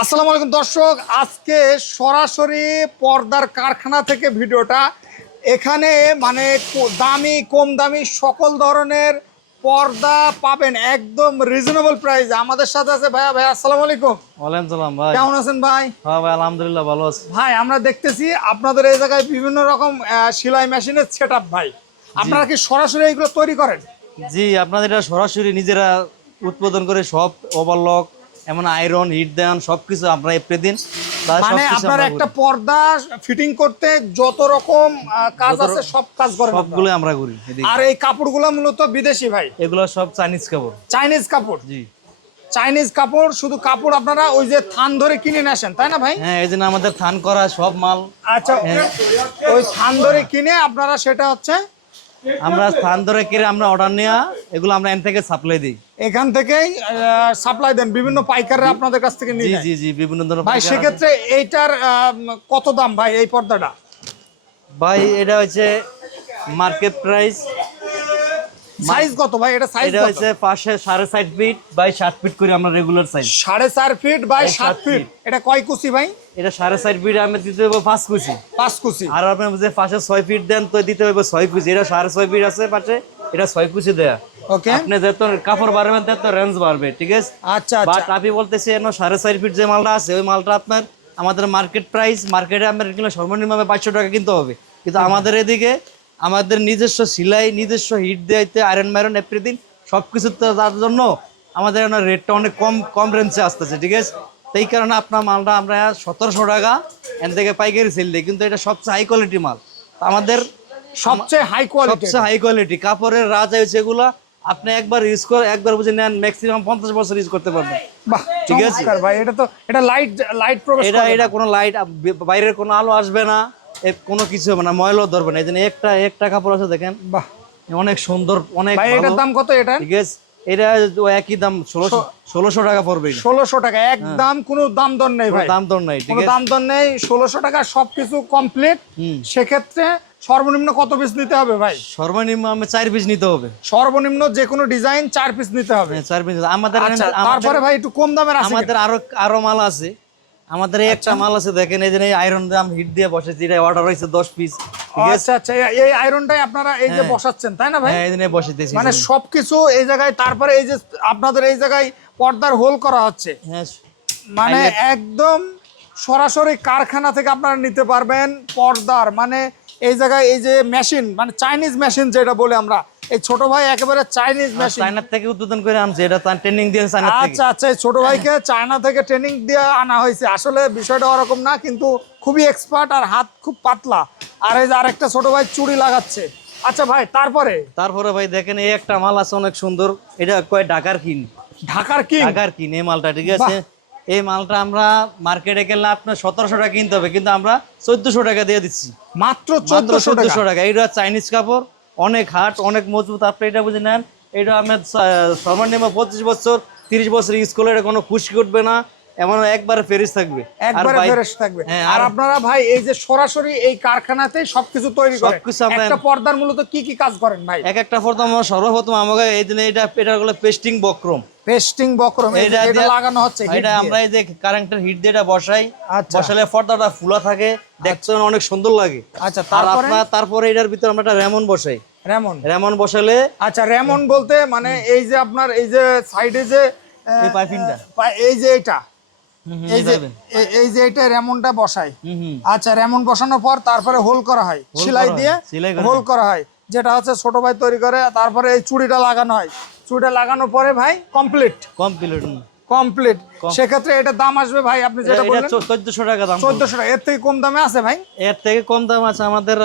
আসসালামু আলাইকুম দর্শক আজকে সরাসরি পর্দার কারখানা থেকে ভিডিওটা। এখানে মানে দামি কম দামি সকল ধরনের পর্দা পাবেন একদম রিজনেবল প্রাইস আমাদের সাথে আছে ভাইয়া। ভাই আসসালামু আলাইকুম। ওয়ালাইকুম সালাম ভাই। কেমন আছেন ভাই? হ্যাঁ ভাই আলহামদুলিল্লাহ ভালো আছি। ভাই আমরা দেখতেছি আপনাদের এই জায়গায় বিভিন্ন রকম সেলাই মেশিনের সেট ভাই। আপনারা কি সরাসরি এইগুলো তৈরি করেন? জি আপনাদের এটা সরাসরি নিজেরা উৎপাদন করে সব ওভারলক এমন আয়রন হিট দেন সব কিছু আপনারা এপ্রে দিন। মানে সবকিছু আপনার একটা পর্দা ফিটিং করতে যত রকম কাজ আছে সব কাজ করেন সবগুলো আমরা করি আর এই কাপড়গুলো মূলত বিদেশি ভাই। এগুলো সব চাইনিজ কাপড়। চাইনিজ কাপড়? জি। চাইনিজ কাপড় শুধু কাপড় আপনারা ওই যে থান ধরে কিনে আসেন তাই না ভাই? হ্যাঁ এই জন্য আমাদের থান করা সব মাল। আচ্ছা ওই থান ধরে কিনে আপনারা সেটা হচ্ছে আমরা স্থান ধরে কেড়ে আমরা অর্ডার নেওয়া এগুলো আমরা এন থেকে সাপ্লাই দিই এখান থেকেই সাপ্লাই দেন বিভিন্ন পাইকাররা আপনাদের কাছ থেকে নিয়ে। জি জি বিভিন্ন ধরনের ভাই। সেক্ষেত্রে এইটার কত দাম ভাই এই পর্দাটা ভাই এটা হচ্ছে মার্কেট প্রাইস সাইজ কত ভাই? এটা সাইজ এটা হচ্ছে পাশে সাড়ে ষাট ফিট বাই ফিট করে আমরা রেগুলার সাইজ সাড়ে চার ফিট বাই ফিট এটা কয় কুচি ভাই? এটা সাড়ে ষাট ফিট আমি দিতে হবে কুচি। কুচি। আর আপনার যে পাশে ফিট দেন তো দিতে হবে কুচি। এটা সাড়ে ছয় ফিট আছে পাশে এটা ছয় কুচি দেয়া। ওকে আপনি যত কাপড় বাড়বেন তত রেঞ্জ বাড়বে ঠিক আছে? আচ্ছা বাট আচ্ছা। বলতেছি এনো ফিট যে মালটা আছে ওই মালটা আপনার আমাদের মার্কেট প্রাইস মার্কেটে কিলো সর্বনিম্ন পাঁচশো টাকা কিনতে হবে। কিন্তু আমাদের এদিকে আমাদের নিজস্ব সিলাই নিজস্ব হিট দিতে আয়রন মায়রন এভরিথিং সব কিছু তার জন্য আমাদের এখানে রেটটা অনেক কম কম রেঞ্জে আসতেছে ঠিক আছে? এই কারণে আপনার মালটা আমরা সতেরোশো টাকা এন থেকে পাইকারি সেল দিই কিন্তু এটা সবচেয়ে হাই কোয়ালিটি মাল। আমাদের সবচেয়ে হাই কোয়ালিটি সবচেয়ে হাই কোয়ালিটি কাপড়ের রাজা হচ্ছে এগুলা আপনি একবার ইউজ করে একবার বুঝে নেন ম্যাক্সিমাম পঞ্চাশ বছর ইউজ করতে পারবেন। ঠিক আছে। ভাই এটা তো এটা লাইট লাইট এটা এটা কোনো লাইট বাইরের কোনো আলো আসবে না। কোনো কিছু হবে না ময়লাও ধরবে না। এই জন্য একটা একটা কাপড় আছে দেখেন। বাহ। অনেক সুন্দর অনেক ভাই এটার দাম কত এটা? ঠিক আছে এটা একই দাম ষোলোশো ষোলোশো টাকা পড়বে। ষোলোশো টাকা একদম কোনো দাম দর নেই ভাই। দাম দর নাই কোনো দাম দর নেই ষোলোশো টাকা সবকিছু কমপ্লিট। সেক্ষেত্রে সর্বনিম্ন কত পিস নিতে হবে ভাই? সর্বনিম্ন আমি চার পিস নিতে হবে। সর্বনিম্ন যে কোনো ডিজাইন চার পিস নিতে হবে। হ্যাঁ, চার পিস আমাদের আচ্ছা তারপরে ভাই একটু কম দামের আমাদের আরও আরও মাল আছে। আমাদের এই আচ্ছা। একটা মাল আছে দেখেন এই যে আয়রন দাম হিট দিয়ে বসেছি এটা অর্ডার হয়েছে দশ পিস আচ্ছা আচ্ছা এই- এই আয়রনটাই আপনারা এই যে বসাচ্ছেন তাই না ভাই? হ্যাঁ এই জন্য বসেতেছি মানে সবকিছু এই জায়গায় তারপরে এই যে আপনাদের এই জায়গায় পর্দার হোল করা হচ্ছে। হ্যাঁ মানে একদম সরাসরি কারখানা থেকে আপনারা নিতে পারবেন পর্দার মানে এই জায়গায় এই যে মেশিন মানে চাইনিজ মেশিন যেটা বলে আমরা এই ছোট ভাই একেবারে চাইনিজ মেশিন চায়নার থেকে উৎপাদন করে আনছে এটা ট্রেনিং দিয়ে চায়নার থেকে। আচ্ছা আচ্ছা এই ছোট ভাইকে চায়না থেকে ট্রেনিং দিয়ে আনা হয়েছে। আসলে বিষয়টা ওরকম না কিন্তু খুবই এক্সপার্ট আর হাত খুব পাতলা। আর এই যে আরেকটা ছোট ভাই চুড়ি লাগাচ্ছে। আচ্ছা ভাই তারপরে? তারপরে ভাই দেখেন এই একটা মাল আছে অনেক সুন্দর। এটা কয় ঢাকার কিন? ঢাকার কিং ঢাকার কিন এই মালটা ঠিক আছে? এই মালটা আমরা মার্কেটে গেলে আপনার সতেরোশো টাকা কিনতে হবে কিন্তু আমরা চোদ্দশো টাকা দিয়ে দিচ্ছি। মাত্র চোদ্দশো টাকা। এটা চাইনিজ কাপড়। অনেক হাট অনেক মজবুত, আপনি এটা বুঝে নেন। এটা আমার সর্বনিম্ন পঁচিশ বছর, তিরিশ বছর ইউজ করলে এটা কোনো খুশি করবে না। এমন একবারে ফেরিস থাকবে। একবার ফ্রেশ থাকবে। হ্যাঁ, আর আপনারা ভাই এই যে সরাসরি এই কারখানাতে সবকিছু তৈরি করেন সবকিছু আমরা- একটা পর্দার মূলত কি কি কাজ করেন ভাই? এক একটা প্রথম সর্বপ্রথম আমাকে এই দিনে এটা এটা হলো পেস্টিং বক্রম। পেস্টিং বক্রম এটা এটা লাগানো হচ্ছে এটা আমরা এই যে কারেন্টের হিট দিয়ে এটা বসাই। আচ্ছা। বসালে পর্দাটা ফুলা থাকে দেখতে অনেক সুন্দর লাগে। আচ্ছা তারপরে? আপনার তারপরে এটার ভিতরে আমরা একটা রেমন বসাই। রেমন? রেমন বসালে আচ্ছা রেমন বলতে মানে এই যে আপনার এই যে সাইডে যে এই পাইপিংটা। এই যে এটা। এই যে এই- এই যে এটা রেমনটা বসাই। আচ্ছা রেমন বসানোর পর তারপরে হোল করা হয়। সেলাই দিয়ে হোল করা হয় যেটা হচ্ছে ছোট ভাই তৈরি করে তারপরে এই চুড়িটা লাগানো হয়। চুড়িটা লাগানোর পরে ভাই কমপ্লিট কমপ্লিট কমপ্লিট সেক্ষেত্রে এটা দাম আসবে ভাই আপনি যেটা বললেন চোদ্দশো টাকা দাম টাকা। এর থেকে কম দামে আছে ভাই? এর থেকে কম দাম আছে। আমাদের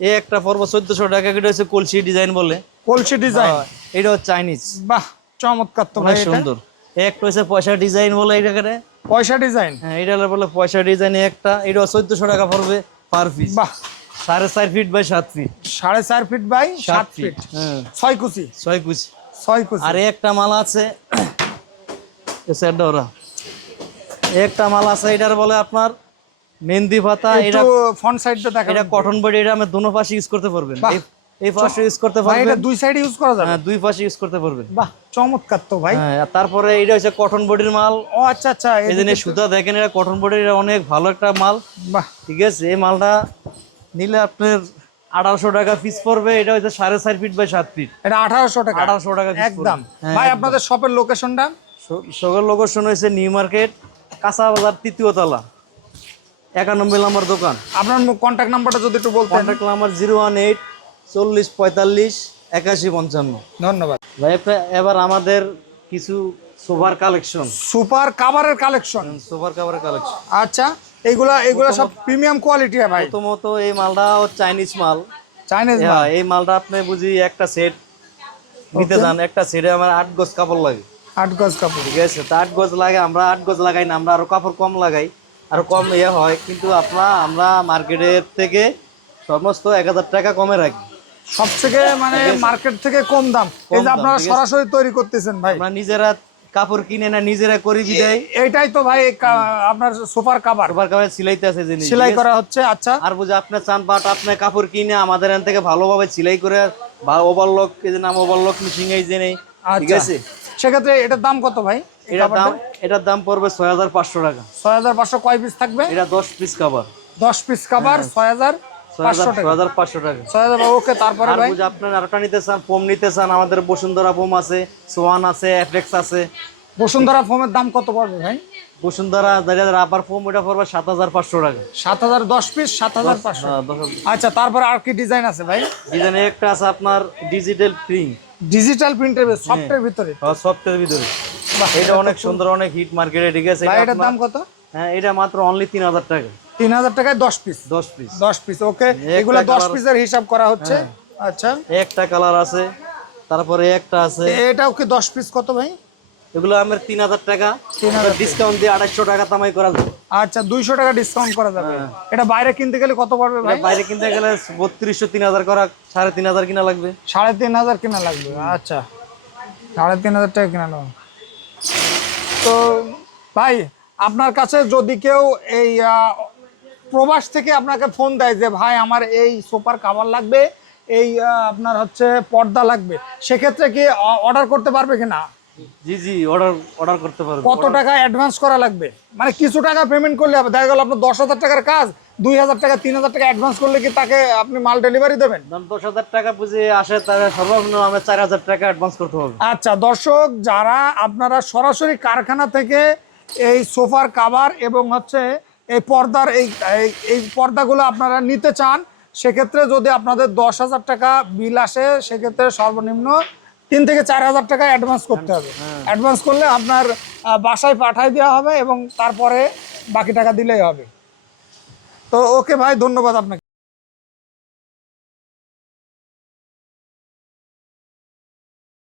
এই একটা পর্ব চোদ্দশো টাকা এটা হচ্ছে কলসি ডিজাইন বলে। কলসি ডিজাইন। এটা হচ্ছে চাইনিজ। বাহ চমৎকার তো ভাই সুন্দর। একটা হচ্ছে পয়সা ডিজাইন বলে এটাকে পয়সা ডিজাইন? হ্যাঁ এটা বলে পয়সা ডিজাইন একটা। এটা চোদ্দশো টাকা পড়বে পার পিস বাহ। সাড়ে চার ফিট বাই সাত ফিট সাড়ে চার ফিট বাই সাত ফিট হ্যাঁ। ছয় কুচি? ছয় কুচি। ছয় কুচি। আর একটা মাল আছে। ওরা। একটা মাল আছে এটার বলে আপনার মেহেন্দি পাতা এটা ফ্রন্ট সাইডটা দেখা এটা কটন বডি এটা আমি দুনো পাশে ইউজ করতে পারবেন। এই- পাশে ইউজ করতে ভাই এটা দুই সাইড ইউজ করা যাবে। হ্যাঁ দুই পাশে ইউজ করতে পারবেন। বাহ চমৎকার তো ভাই। হ্যাঁ তারপরে এটা হচ্ছে কটন বডির মাল। ও আচ্ছা আচ্ছা এই জন্য সুতা দেখেন এটা কটন বডির অনেক ভালো একটা মাল। বাহ। ঠিক আছে এই মালটা নিলে আপনার আঠারোশো টাকা পিস পড়বে এটা হচ্ছে সাড়ে চার ফিট বাই সাত ফিট এটা আঠারোশো টাকা। আঠারোশো টাকা একদম। হ্যাঁ, ভাই আপনাদের শপের লোকেশনটা সকাল লোকেশন হয়েছে নিউ মার্কেট কাঁচা বাজার তৃতীয় তলা। একানব্বই নম্বর দোকান। আপনার কন্ট্যাক্ট নাম্বারটা যদি একটু বলতেন। Contact number zero one eight চল্লিশ পঁয়তাল্লিশ একাশি পঞ্চান্ন। ধন্যবাদ। ভাই এবার আমাদের কিছু সোফার কালেকশন। সুপার কাভারের কালেকশন? সোফার কাভারের কালেকশন। আচ্ছা এইগুলা এগুলা সব প্রিমিয়াম কোয়ালিটি ভাই? প্রথমত এই মালটা চাইনিজ মাল। চাইনিজ হ্যাঁ এই মালটা আপনি বুঝি একটা সেট নিতে যান একটা সেটে আমার আট গজ কাপড় লাগে। আট গজ কাপড়। ঠিক আছে তো আট গজ লাগে আমরা আট গজ লাগাই না আমরা আরও কাপড় কম লাগাই আরও কম ইয়ে হয় কিন্তু আপনার আমরা মার্কেটের থেকে সমস্ত এক হাজার টাকা কমে রাখি। সব থেকে মানে মার্কেট থেকে কম দাম। এই যে আপনারা সরাসরি তৈরি করতেছেন ভাই। আমরা নিজেরা কাপড় কিনে না নিজেরা করি বিদায়। এইটাই তো ভাই আপনার সুপার কাভার সবার কাপড় সিলাইতে আছে জিনিস সেলাই করা হচ্ছে আচ্ছা। আর বুঝে আপনার চান পাট আপনার কাপড় কিনে আমাদের এখান থেকে ভালোভাবে সেলাই করে বা ওভারলক এই যে নাম ওভারলক মিশিং এই যে নেই ঠিক আচ্ছা। আছে? সেক্ষেত্রে এটার দাম কত ভাই এটার দাম এটার দাম পড়বে ছয় হাজার পাঁচশো টাকা। ছয় হাজার পাঁচশো কয় পিস থাকবে? এটা দশ পিস কাভার দশ পিস কাভার ছয় হাজার আমাদের বসুন্ধরা ফোম আছে সোয়ান আছে এফেক্স আছে। বসুন্ধরা ফোমের দাম কত পড়বে ভাই? বসুন্ধরা রাবার ফোম ওটা পড়বে সাত হাজার পাঁচশো টাকা। সাত হাজার দশ পিস সাত হাজার পাঁচশো। হ্যাঁ, আচ্ছা তারপরে আর কি ডিজাইন আছে ভাই? ডিজাইনের একটা আছে আপনার ডিজিটাল প্রিন্ট। ডিজিটাল প্রিন্টের সফটের ভিতরে? সফটের ভিতরে। এটা অনেক সুন্দর অনেক হিট মার্কেটে ঠিক আছে? এটার দাম কত? হ্যাঁ এটা মাত্র অনলি তিন হাজার টাকা। তিন হাজার টাকায় দশ পিস দশ পিস দশ পিস ওকে এগুলো দশ হ্যাঁ। পিসের হিসাব করা হচ্ছে। আচ্ছা। একটা কালার আছে তারপরে একটা আছে। এটাও কি দশ পিস কত ভাই? এগুলো আমার তিন হাজার টাকা 3000 ডিসকাউন্ট দিয়ে আড়াইশো টাকা তামাই করা যাবে। আচ্ছা দুইশো টাকা ডিসকাউন্ট করা যাবে। হ্যাঁ। এটা বাইরে কিনতে গেলে কত পড়বে ভাই? বাইরে কিনতে গেলে বত্রিশশো তিন হাজার করা সাড়ে তিন হাজার কিনা লাগবে। সাড়ে তিন হাজার কিনা লাগবে আচ্ছা। সাড়ে তিন হাজার টাকা কিনা নেব তো ভাই আপনার কাছে যদি কেউ এই প্রবাস থেকে আপনাকে ফোন দেয় যে ভাই আমার এই সোফার কাভার লাগবে এই আপনার হচ্ছে পর্দা লাগবে। সেক্ষেত্রে কি অর্ডার করতে পারবে কিনা জি জি অর্ডার অর্ডার করতে পারবে কত টাকা অ্যাডভান্স করা লাগবে? মানে কিছু টাকা পেমেন্ট করলে হবে। দেখা গেল আপনার দশ হাজার টাকার কাজ দুই হাজার টাকা তিন হাজার টাকা অ্যাডভান্স করলে কি তাকে আপনি মাল ডেলিভারি দেবেন? দশ হাজার টাকা বুঝে আসে তাহলে সর্বনিম্ন আমরা চার হাজার টাকা অ্যাডভান্স করতে হবে। আচ্ছা দর্শক যারা আপনারা সরাসরি কারখানা থেকে এই সোফার কাভার এবং হচ্ছে এই পর্দার এই এই- এই পর্দাগুলো আপনারা নিতে চান সেক্ষেত্রে যদি আপনাদের দশ হাজার টাকা বিল আসে সেক্ষেত্রে সর্বনিম্ন তিন থেকে চার হাজার টাকা অ্যাডভান্স করতে হবে। অ্যাডভান্স করলে আপনার বাসায় পাঠাই দেওয়া হবে এবং তারপরে বাকি টাকা দিলেই হবে। তো ওকে ভাই ধন্যবাদ আপনাকে।